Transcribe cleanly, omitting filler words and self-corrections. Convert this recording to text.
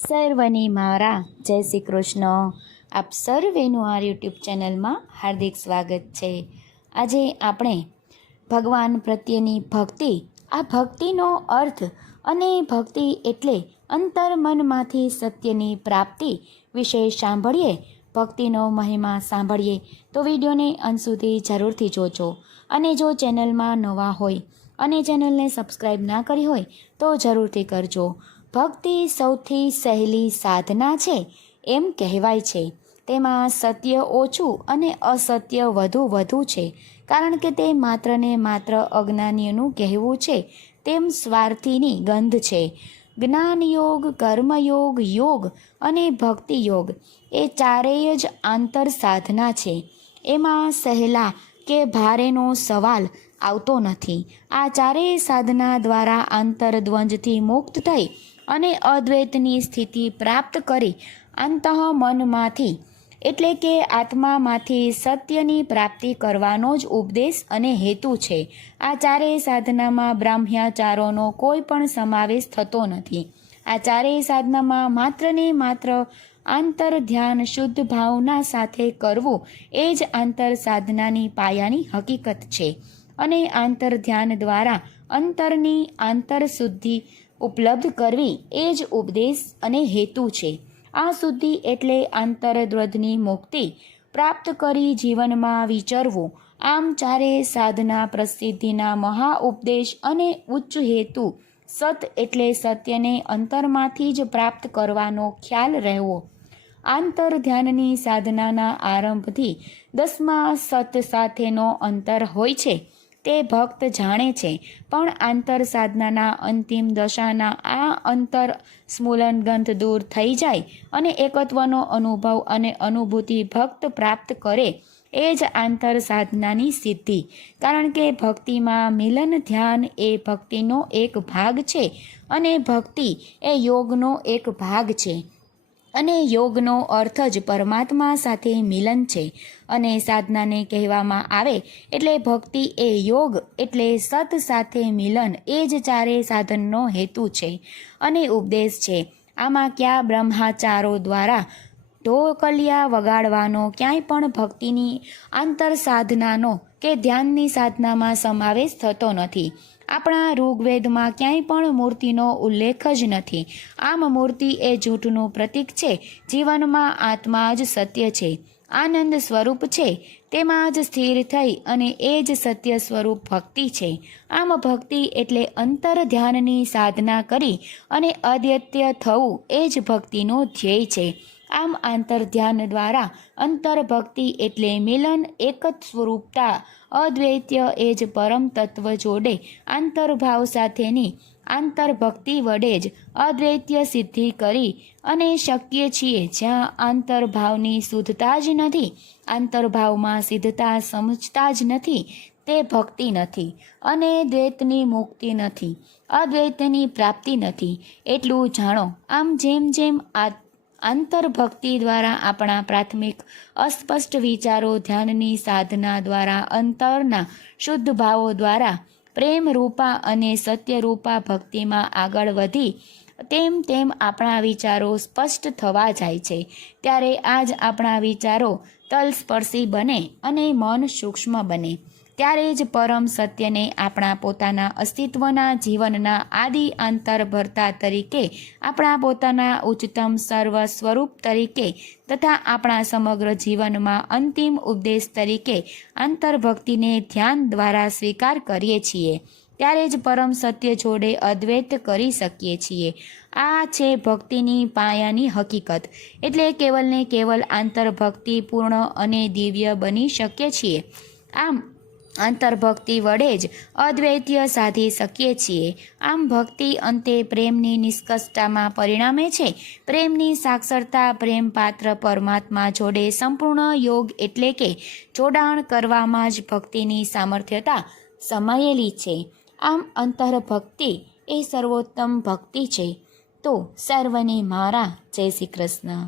સર્વને મારા જય શ્રી કૃષ્ણ. આપ સર્વેનું આ યુટ્યુબ ચેનલમાં હાર્દિક સ્વાગત છે. આજે આપણે ભગવાન પ્રત્યેની ભક્તિ, આ ભક્તિનો અર્થ અને ભક્તિ એટલે અંતર્મનમાંથી સત્યની પ્રાપ્તિ વિશે સાંભળીએ. ભક્તિનો મહિમા સાંભળીએ તો વિડીયોને અંત સુધી જરૂરથી જોજો. અને જો ચેનલમાં નવા હોય અને ચેનલને સબસ્ક્રાઈબ ના કરી હોય તો જરૂરથી કરજો. ભક્તિ સૌથી સહેલી સાધના છે એમ કહેવાય છે. તેમાં સત્ય ઓછું અને અસત્ય વધુ છે, કારણ કે તે માત્ર ને માત્ર અજ્ઞાનીઓનું કહેવું છે તેમ સ્વાર્થીની ગંધ છે. જ્ઞાનયોગ, કર્મયોગ, યોગ અને ભક્તિ યોગ એ ચારેય જ આંતર સાધના છે. એમાં સહેલા કે ભારેનો સવાલ આવતો નથી. આ ચારેય સાધના દ્વારા આંતરદ્વંદ્વથી મુક્ત થઈ અને અદ્વૈતની સ્થિતિ પ્રાપ્ત કરી અંતઃમનમાંથી એટલે કે આત્મામાંથી સત્યની પ્રાપ્તિ કરવાનો જ ઉપદેશ અને હેતુ છે. આ ચારેય સાધનામાં બ્રાહ્મણચારોનો કોઈ પણ સમાવેશ થતો નથી. આ ચારેય સાધનામાં માત્ર ને માત્ર આંતર ધ્યાન શુદ્ધ ભાવના સાથે કરવું એ જ આંતર સાધનાની પાયાની હકીકત છે. અને આંતર ધ્યાન દ્વારા અંતરની આંતર શુદ્ધિ ઉપલબ્ધ કરવી એ જ ઉપદેશ અને હેતુ છે. આ શુદ્ધિ એટલે આંતરદ્વંદ્વની મુક્તિ પ્રાપ્ત કરી જીવનમાં વિચરવું. આમ ચારે સાધના પ્રસિદ્ધિના મહા ઉપદેશ અને ઉચ્ચ હેતુ સત એટલે સત્યને અંતરમાંથી જ પ્રાપ્ત કરવાનો ખ્યાલ રહેવો. આંતર ધ્યાનની સાધનાના આરંભથી 10મા સત સાથેનો અંતર હોય છે તે ભક્ત જાણે છે, પણ આંતર સાધનાના અંતિમ દશાના આ અંતર સ્મૂલનગંધ દૂર થઈ જાય અને એકત્વનો અનુભવ અને અનુભૂતિ ભક્ત પ્રાપ્ત કરે એ જ આંતર સાધનાની સિદ્ધિ. કારણ કે ભક્તિમાં મિલન ધ્યાન એ ભક્તિનો એક ભાગ છે અને ભક્તિ એ યોગનો એક ભાગ છે. અને યોગનો અર્થ જ પરમાત્મા સાથે મિલન છે. અને સાધનાને કહેવામાં આવે એટલે ભક્તિ એ યોગ એટલે સત સાથે મિલન એ જ ચારે સાધનનો હેતુ છે અને ઉપદેશ છે. આમાં ક્યાં બ્રહ્મચારો દ્વારા ઢોકલિયા વગાડવાનો, ક્યાંય પણ ભક્તિની આંતર સાધનાનો કે ધ્યાનની સાધનામાં સમાવેશ થતો નથી. આપણા ઋગ્વેદમાં ક્યાંય પણ મૂર્તિનો ઉલ્લેખ જ નથી. આમ મૂર્તિ એ જૂઠનું પ્રતીક છે. જીવનમાં આત્મા જ સત્ય છે, આનંદ સ્વરૂપ છે, તેમાં જ સ્થિર થઈ અને એ જ સત્ય સ્વરૂપ ભક્તિ છે. આમ ભક્તિ એટલે અંતર ધ્યાનની સાધના કરી અને અદ્વૈત્ય થવું એ જ ભક્તિનો ધ્યેય છે. આમ આંતર ધ્યાન દ્વારા અંતર ભક્તિ એટલે મિલન, એક સ્વરૂપતા, અદ્વૈત્ય એ જ પરમ તત્વ જોડે આંતરભાવ સાથેની આંતરભક્તિ વડે જ અદ્વૈત્ય સિદ્ધિ કરી અને શક્ય છીએ. જ્યાં આંતરભાવની શુદ્ધતા જ નથી, આંતરભાવમાં સિદ્ધતા સમજતા જ નથી, તે ભક્તિ નથી અને દ્વૈતની મુક્તિ નથી, અદ્વૈતની પ્રાપ્તિ નથી. એટલું જાણો. આમ જેમ જેમ આંતરભક્તિ દ્વારા આપણા પ્રાથમિક અસ્પષ્ટ વિચારો ધ્યાનની સાધના દ્વારા અંતરના શુદ્ધ ભાવો દ્વારા પ્રેમ રૂપા અને સત્યરૂપા ભક્તિમાં આગળ વધી તેમ તેમ આપણા વિચારો સ્પષ્ટ થવા જાય છે. ત્યારે આજ આપણા વિચારો તલસ્પર્શી બને અને મન સૂક્ષ્મ બને. ત્યારે જ પરમ સત્યને આપણા પોતાના અસ્તિત્વના જીવનના આદિ આંતરભરતા તરીકે, આપણા પોતાના ઉચ્ચતમ સર્વ સ્વરૂપ તરીકે તથા આપણા સમગ્ર જીવનમાં અંતિમ ઉપદેશ તરીકે આંતરભક્તિને ધ્યાન દ્વારા સ્વીકાર કરીએ છીએ. ત્યારે જ પરમ સત્ય જોડે અદ્વૈત કરી શકીએ છીએ. આ છે ભક્તિની પાયાની હકીકત. એટલે કેવલને કેવલ આંતરભક્તિ પૂર્ણ અને દિવ્ય બની શકીએ છીએ. આમ આંતરભક્તિ વડે જ અદ્વૈત્ય સાધી શકીએ છીએ. આમ ભક્તિ અંતે પ્રેમની નિષ્કર્ષતામાં પરિણમે છે. પ્રેમની સાક્ષરતા પ્રેમ પાત્ર પરમાત્મા જોડે સંપૂર્ણ યોગ એટલે કે જોડાણ કરવામાં જ ભક્તિની સામર્થ્યતા સમાયેલી છે. આમ અંતરભક્તિ એ સર્વોત્તમ ભક્તિ છે. તો સર્વને મારા જય શ્રી કૃષ્ણ.